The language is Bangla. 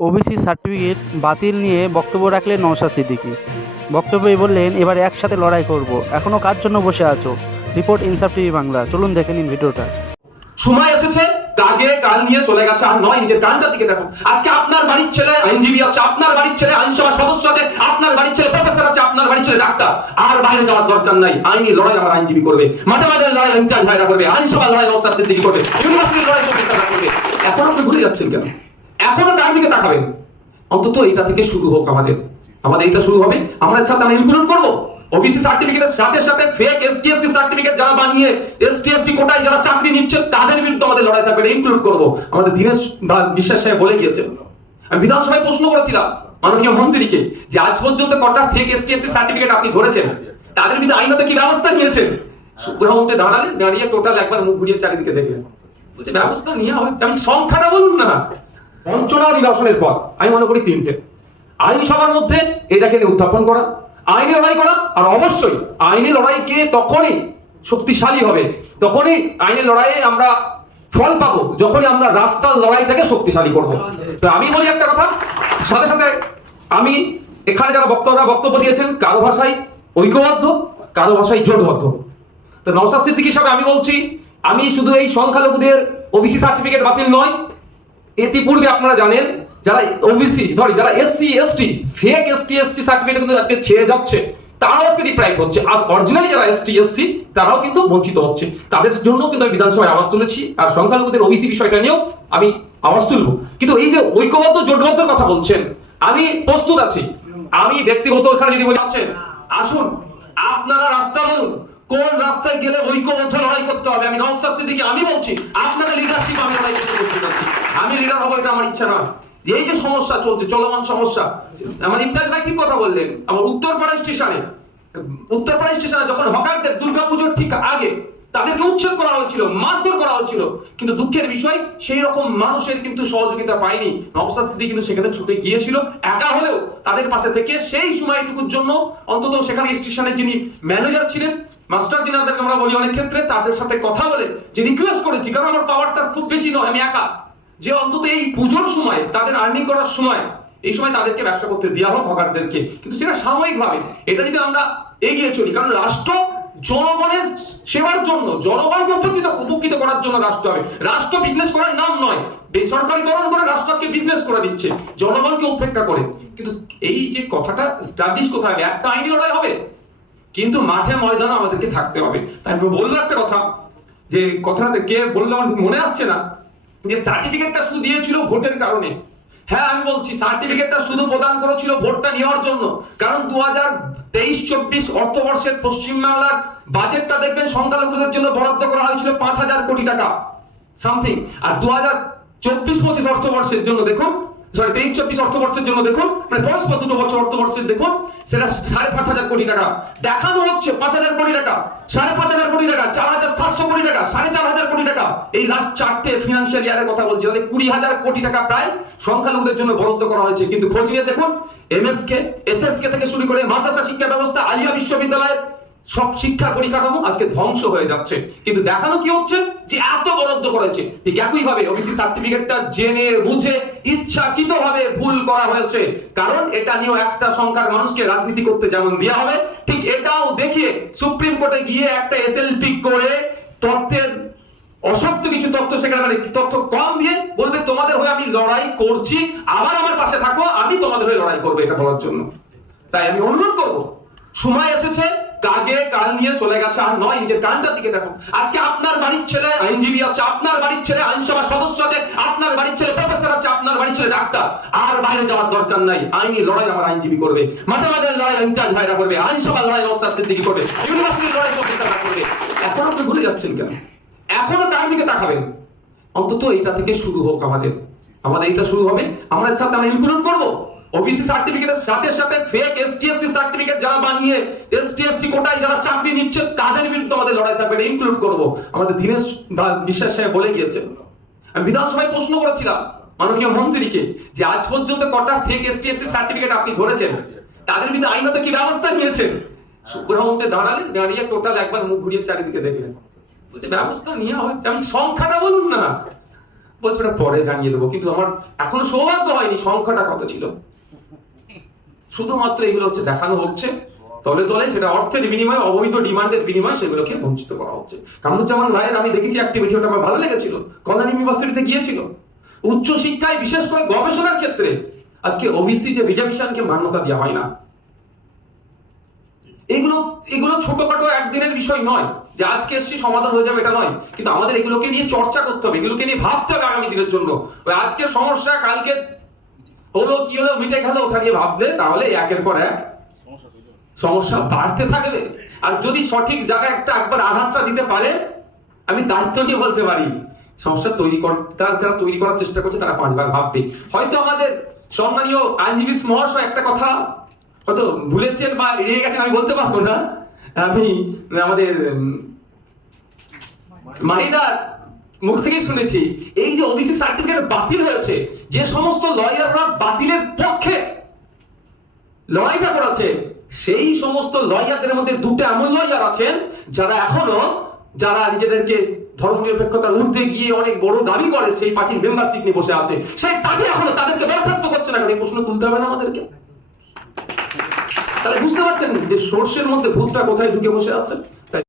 ওবিসি সার্টিফিকেট বাতিল নিয়ে বক্তব্য রাখলেন নওশাদ সিদ্দিকী। বক্তব্যে বললেন, এবার একসাথে লড়াই করব। এখনও কার জন্য বসে আছো? রিপোর্ট ইনসাফ টিভি বাংলা। চলুন দেখে নিন ভিডিওটা। সময় এসেছে কাগে কাল নিয়ে চলে গেছে। আর নয়, নিজের কানটার দিকে দেখো। আজকে আপনার বাড়ির ছেলে আইনজীবী আছে, আপনার বাড়ির ছেলে আইনসভা সদস্য আছে, আপনার বাড়ির ছেলে প্রফেসর আছে, আপনার বাড়ির ছেলে ডাক্তার। আর বাইরে যাওয়ার দরকার নাই। আইনি লড়াই আমার আইনজীবী করবে। মাঠে মাঠে লড়াই ইমতিয়াজ ভাইরা করবে। আইনসভা লড়াই নওসাদ সিদ্দিকী করবে। ইউনিভার্সিটির লড়াই করবে। এখন আপনি ভুলে যাচ্ছেন কেন? এখনও কার দিকে তাকাবেন। অন্তত এটা থেকে শুরু হোক আমাদের। আমাদের এটা শুরু হবে। আমরা সাথে আমরা ইনক্লুড করব। ওবিসি সার্টিফিকেটের সাথে সাথে ফেক এসটিএসসি সার্টিফিকেট যারা বানিয়ে এসটিএসসি কোটায় যারা চাকরি নিচ্ছে, তাদের বিরুদ্ধে আমাদের লড়াই থাকবে। ইনক্লুড আমাদের দীনেশ বিশ্বাস সাহেব বলে আমি বিধানসভায় প্রশ্ন করেছিলাম মাননীয় মন্ত্রীকে যে আজ পর্যন্ত কটা ফেক এসটিএসসি সার্টিফিকেট আপনি ধরেছেন? তাদের বিরুদ্ধে আইনত কি ব্যবস্থা নিয়েছেন? সুপ্রিম উঠে দাঁড়ালেন, দাঁড়িয়ে টোটাল একবার মুখ ঘুরিয়ে চারিদিকে দেখলেন। বলছে, ব্যবস্থা নেওয়া হচ্ছে আমি সংখ্যাটা বলুন না। বঞ্চনা নিরসনের পর, আমি মনে করি তিনটে। আইনসভার মধ্যে এটাকে নিয়ে উত্থাপন করা, আইনি লড়াই করা, আর অবশ্যই আইনি লড়াইকে তখনই শক্তিশালী হবে, তখনই আইনি লড়াইয়ে আমরা ফল পাবো, যখনই আমরা রাস্তার লড়াইটাকে শক্তিশালী করব। তো আমি বলি একটা কথা, সাথে সাথে আমি এখানে যারা বক্তব্যরা বক্তব্য দিয়েছেন, কারও ভাষায় ঐক্যবদ্ধ, কারও ভাষায় জোটবদ্ধ। তো নওসাদ সিদ্দিক হিসাবে আমি বলছি, আমি শুধু এই সংখ্যালঘুদের ওবিসি সার্টিফিকেট বাতিল নয় ইতিপূর্বে আপনারা জানেন, যারা ওবিসি সরি যারা SC ST fake ST SC certificate কিন্তু আজকে ছেড়ে যাচ্ছে। তারাও আজকে ডিপ্রাইভ হচ্ছে আজ অরিজিনালি যারা এসটি এসসি তারাও কিন্তু বঞ্চিত হচ্ছে। তাদের জন্য কিন্তু আমি বিধানসভায় আওয়াজ তুলেছি আর সংখ্যালঘুদের ওবিসি বিষয়টা নিয়েও আমি আওয়াজ তুলব। কিন্তু এই যে ঐক্যবদ্ধ জোটবদ্ধ কথা বলছেন, আমি প্রস্তুত আছি। আমি ব্যক্তিগত এখানে যদি বলি আসুন, আপনারা রাস্তা বলুন। কোন রাস্তায় গেলে ঐক্যবদ্ধ লড়াই করতে হবে? আমি নওসাদ সিদ্দিকী, আমি বলছি, আপনাদের লিডারশিপ আমি লড়াই করতে বলতে পারছি আমি লিডার হব এটা আমার ইচ্ছা নয়। এই যে সমস্যা চলছে, চলমান সমস্যা, আমার ইমতাজ ভাই কি কথা বললেন আমার উত্তরপাড়া স্টেশনে উত্তরপাড়া স্টেশনে যখন হকারদের দুর্গাপুজোর ঠিক আগে তাদেরকে উচ্ছেদ করা হয়েছিল, মারধর করা হয়েছিল। কিন্তু দুঃখের বিষয়, সেই রকম মানুষের কিন্তু সহযোগিতা পায়নি। নবসাদ সিদ্দিক কিন্তু সেখানে ছুটে গিয়েছিল, একা হলেও তাদের পাশে থেকে সেই সময়টুকুর জন্য অন্তত সেখানে স্টেশনের যিনি ম্যানেজার ছিলেন, মাস্টার আমরা বলি অনেক ক্ষেত্রে, তাদের সাথে কথা বলে যে রিকোয়েস্ট করেছি, কারণ আমার পাওয়ারটা খুব বেশি নয়, আমি একা। যে অন্তত এই পুজোর সময়, তাদের আর্নিং করার সময়, এই সময় তাদেরকে ব্যবসা করতে দেওয়া হোক হকারদেরকে। কিন্তু সেটা সাময়িক ভাবে এটা যদি আমরা এগিয়ে চলি, কারণ রাষ্ট্র জনগণের সেবার জন্য, জনগণকে উপকৃত উপকৃত করার জন্য রাষ্ট্র হবে। রাষ্ট্র বিজনেস করার নাম নয়। বেসরকারিকরণ করে রাষ্ট্রকে বিজনেস করে দিচ্ছে। জনগণকে উপেক্ষা করে। কিন্তু এই যে কথাটা স্টাডিজ কোথায় হবে? একটা আইনি লড়াই হবে। কিন্তু মাঠে ময়দানে আমাদেরকে থাকতে হবে। তাই বলল একটা কথা, যে কথাটা কে বলল আমার মনে আসছে না। যে সার্টিফিকেটটা শুধু দিয়েছিল ভোটের কারণে। হ্যাঁ আমি বলছি সার্টিফিকেটটা শুধু প্রদান করেছিল ভোটটা নেওয়ার জন্য। কারণ দু হাজার তেইশ, চব্বিশ অর্থবর্ষের পশ্চিমবাংলার বাজেটটা দেখবেন সংখ্যালঘুদের জন্য বরাদ্দ করা হয়েছিল পাঁচ হাজার কোটি টাকা সামথিং আর দু হাজার চব্বিশ, পঁচিশ অর্থবর্ষের জন্য দেখুন সরি তেইশ, চব্বিশ অর্থবর্ষের জন্য দেখুন মানে পরস্পর দুটো বছর অর্থবর্ষের দেখুন, সেটা সাড়ে পাঁচ হাজার কোটি টাকা। দেখানো হচ্ছে পাঁচ হাজার কোটি টাকা, সাড়ে পাঁচ হাজার কোটি টাকা, চার হাজার সাতশো কোটি টাকা, সাড়ে চার এই লাস্ট চারটে ফিনান্সিয়াল ইয়ারের কথা বলছি। তাহলে কুড়ি হাজার কোটি টাকা প্রায় সংখ্যালঘুদের জন্য বরাদ্দ করা হয়েছে। কিন্তু খোঁজ নিয়ে দেখুন এমএসকে এসএসকে থেকে শুরু করে মাদ্রাসা শিক্ষা ব্যবস্থা, আলিয়া বিশ্ববিদ্যালয়ের সব শিক্ষা পরিকাঠামো আজকে ধ্বংস হয়ে যাচ্ছে। কিন্তু দেখানো কি হচ্ছে? যে এত বরাদ্দ করেছে ঠিক একই ভাবে ওবিসি সার্টিফিকেটটা জেনে, বুঝে ইচ্ছাকৃত ভাবে ভুল করা হয়েছে। কারণ এটা নিয়েও একটা সংখ্যার মানুষকে রাজনীতি করতে যেমন দেওয়া হবে, ঠিক এটাও দেখিয়ে সুপ্রিম কোর্টে গিয়ে একটা এসএলপি করে তথ্যের অসত্য কিছু তথ্য সেখানে মানে তথ্য কম দিয়ে বলবে, তোমাদের হয়ে আমি লড়াই করছি, আবার আমার পাশে থাকো, আমি তোমাদের হয়ে লড়াই করব এটা বলার জন্য। তাই আমি অনুরোধ করব, সময় এসেছে কাগে কাল নিয়ে চলে গেছে আর নয়, নিজের কানটার দিকে দেখো। আজকে আপনার বাড়ির ছেলে আইনজীবী আছে, আপনার বাড়ির ছেলে আইনসভা সদস্য আছে, আপনার বাড়ির ছেলে প্রফেসর আছে, আপনার বাড়ির ছেলে ডাক্তার। আর বাইরে যাওয়ার দরকার নাই, আইনি লড়াই আমার আইনজীবী করবে। মাঠে মাঠে লড়াই ইমতিয়াজ ভাইরা করবে আইনসভা লড়াই নওসাদ সিদ্দিকী করবে, ইউনিভার্সিটির লড়াই করবে। এখন আপনি ভুলে যাচ্ছেন কেন? এখনও কার দিকে তাকাবেন? অন্তত এটা থেকে শুরু হোক আমাদের। আমাদের এটা শুরু হবে। আমরা সাথে আমরা ইনক্লুড করব। ওবিসি সার্টিফিকেটের সাথে সাথে ফেক এসটিএসসি সার্টিফিকেট যারা বানিয়ে এসটিএসসি কোটায় যারা চাকরি নিচ্ছে, তাদের বিরুদ্ধে আমাদের লড়াই থাকবে। এটা ইনক্লুড করব। আমাদের দীনেশ বিশ্বাস সাহেব বলে গিয়েছেন আমি বিধানসভায় প্রশ্ন করেছিলাম মাননীয় মন্ত্রীকে যে আজ পর্যন্ত কটা ফেক এসটিএসসি সার্টিফিকেট আপনি ধরেছেন? তাদের বিরুদ্ধে আইনত কি ব্যবস্থা নিয়েছেন? সুপ্রিম দাঁড়ালেন দাঁড়িয়ে টোটাল একবার মুখ ঘুরিয়ে চারিদিকে দেখলেন। বলছে, ব্যবস্থা নেওয়া হচ্ছে। আমি সংখ্যাটা বলুন না। বলছে, ওটা পরে জানিয়ে দেবো। কিন্তু আমার এখনও সৌভাগ্য হয়নি, সংখ্যাটা কত ছিল? শুধুমাত্র এগুলো হচ্ছে দেখানো হচ্ছে। তলে তলে সেটা অর্থের বিনিময়ে, অবৈধ ডিমান্ডের বিনিময়ে, সেগুলোকে বঞ্চিত করা হচ্ছে। কামরুজ্জামান ভাইয়ের আমি দেখেছি অ্যাক্টিভিটি ওটা আমার ভালো লেগেছিল। কল্যাণ ইউনিভার্সিটিতে গিয়েছিল। উচ্চ শিক্ষায়, বিশেষ করে গবেষণার ক্ষেত্রে, আজকে ওবিসি যে রিজার্ভেশনকে মান্যতা দেওয়া হয় না। এগুলো এগুলো ছোটখাটো একদিনের বিষয় নয়। যে আজকে এসছি সমাধান হয়ে যাবে এটা নয়। কিন্তু আমাদের এগুলোকে নিয়ে চর্চা করতে হবে এগুলোকে নিয়ে ভাবতে হবে আগামী দিনের জন্য। ওই আজকের সমস্যা কালকে হলো কি হলো মিটে গেল ওটা নিয়ে ভাবলে তাহলে একের পর এক সমস্যা বাড়তে থাকবে। আর যদি সঠিক জায়গায় একটা একবার আঘাতটা দিতে পারে আমি দায়িত্ব নিয়ে বলতে পারি সমস্যা তৈরি কর তারা যারা তৈরি করার চেষ্টা করছে তারা পাঁচবার ভাববে। হয়তো আমাদের সম্মানীয় আইনজীবী মহাশয় একটা কথা হয়তো ভুলেছেন বা এড়িয়ে গেছেন আমি বলতে পারব না। আমি আমাদের মাহিদার মুখ থেকেই শুনেছি, এই যে ওবিসি সার্টিফিকেট বাতিল হয়েছে, যে সমস্ত লয়াররা বাতিলের পক্ষে লড়াইটা সেই সমস্ত লয়ারদের মধ্যে দুটো এমন লয়ার আছেন, যারা এখনও, যারা নিজেদেরকে ধর্ম নিরপেক্ষতার ঊর্ধ্বে গিয়ে অনেক বড় দাবি করে, সেই পার্টির মেম্বারশিপ নিয়ে বসে আছে, সেই পার্টি এখনও তাদেরকে বরখাস্ত করছে না এই প্রশ্ন তুলতে হবে না আমাদেরকে? তাহলে বুঝতে পারছেন যে সোর্সের মধ্যে ভূতটা কোথায় ঢুকে বসে আছে?